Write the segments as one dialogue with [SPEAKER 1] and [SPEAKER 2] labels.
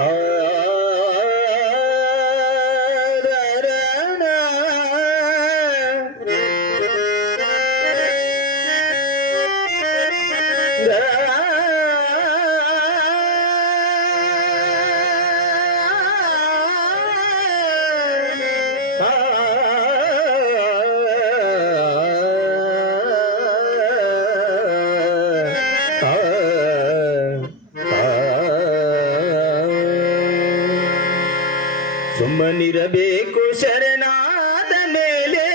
[SPEAKER 1] All right. ಸುಮ್ಮನಿರಬೇಕು ಶರಣಾದ ಮೇಲೆ.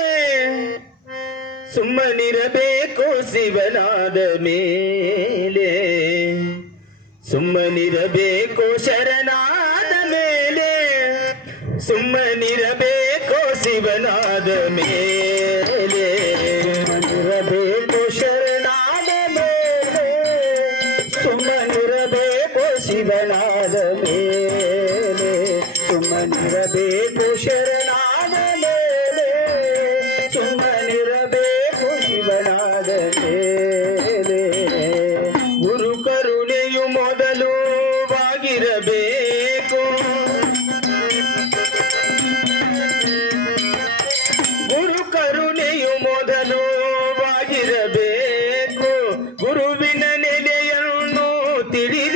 [SPEAKER 1] ಸುಮ್ಮನಿರಬೇಕು ಶಿವನಾದ ಮೇಲೆ. ಸುಮ್ಮನಿರಬೇಕು ಶರಣಾದ ಮೇಲೆ. ಸುಮ್ಮನಿರಬೇಕು ಶಿವನಾದ ಮೇಲೆ. ಸುಮ್ಮನಿರಬೇಕು ಶರಣಾದ ಮೇಲೆ. ಸುಮ್ಮನಿರಬೇಕು ಶಿವನಾದ ಮೇಲೆ. ಸುಮ್ಮನಿರಬೇಕು ಶರಣಾದ ಮೇಲೆ ಸುಮ್ಮನಿರಬೇಕು ಶಿವನಾದ ಮೇಲೆ ಗುರು ಕರುಣೆಯು ಮೊದಲು ವಾಗಿರಬೇಕು ಗುರು ಕರುಣೆಯು ಮೊದಲು ವಾಗಿರಬೇಕು ಗುರುವಿನ ನೆಲೆಯನ್ನು ತಿಳಿದಿರಬೇಕು.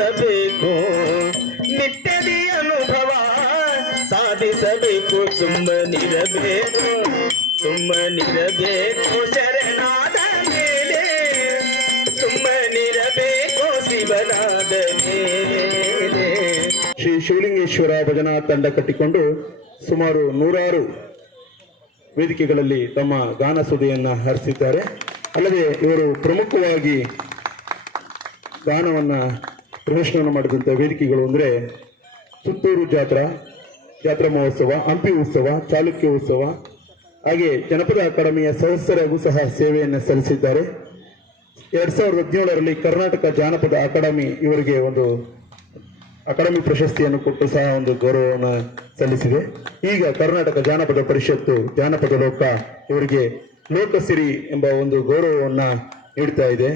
[SPEAKER 1] ಸಾಧಿಸಬೇಕು. ನಿತ್ಯದಿ ಅನುಭವ ಸಾಧಿಸಬೇಕು. ಸುಮ್ಮನಿರಬೇಕು ಸುಮ್ಮನಿರಬೇಕು. ಶರಣಾದ ಮೇಲೆ ಸುಮ್ಮನಿರಬೇಕು. ಶಿವನಾದ ಮೇಲೆ.
[SPEAKER 2] ಶ್ರೀ ಶಿವಲಿಂಗೇಶ್ವರ ಭಜನಾ ತಂಡ ಕಟ್ಟಿಕೊಂಡು ಸುಮಾರು ನೂರಾರು ವೇದಿಕೆಗಳಲ್ಲಿ ತಮ್ಮ ಗಾನ ಸುದಿಯನ್ನು ಹರಿಸಿದ್ದಾರೆ. ಅಲ್ಲದೆ ಇವರು ಪ್ರಮುಖವಾಗಿ ಗಾನವನ್ನ ಪ್ರದರ್ಶನ ಮಾಡಿದಂಥ ವೇದಿಕೆಗಳು ಅಂದರೆ ಸುತ್ತೂರು ಜಾತ್ರಾ ಜಾತ್ರಾ ಮಹೋತ್ಸವ, ಹಂಪಿ ಉತ್ಸವ, ಚಾಲುಕ್ಯ ಉತ್ಸವ, ಹಾಗೆ ಜನಪದ ಅಕಾಡೆಮಿಯ ಸದಸ್ಯರಾಗೂ ಸಹ ಸೇವೆಯನ್ನು ಸಲ್ಲಿಸಿದ್ದಾರೆ. ಎರಡ್ ಸಾವಿರದ ಹದಿನೇಳರಲ್ಲಿ ಕರ್ನಾಟಕ ಜಾನಪದ ಅಕಾಡೆಮಿ ಇವರಿಗೆ ಒಂದು ಅಕಾಡೆಮಿ ಪ್ರಶಸ್ತಿಯನ್ನು ಕೊಟ್ಟು ಸಹ ಒಂದು ಗೌರವವನ್ನು ಸಲ್ಲಿಸಿದೆ. ಈಗ ಕರ್ನಾಟಕ ಜಾನಪದ ಪರಿಷತ್ತು, ಜಾನಪದ ಲೋಕ ಇವರಿಗೆ ಲೋಕಸಿರಿ ಎಂಬ ಒಂದು ಗೌರವವನ್ನು ನೀಡ್ತಾ ಇದೆ.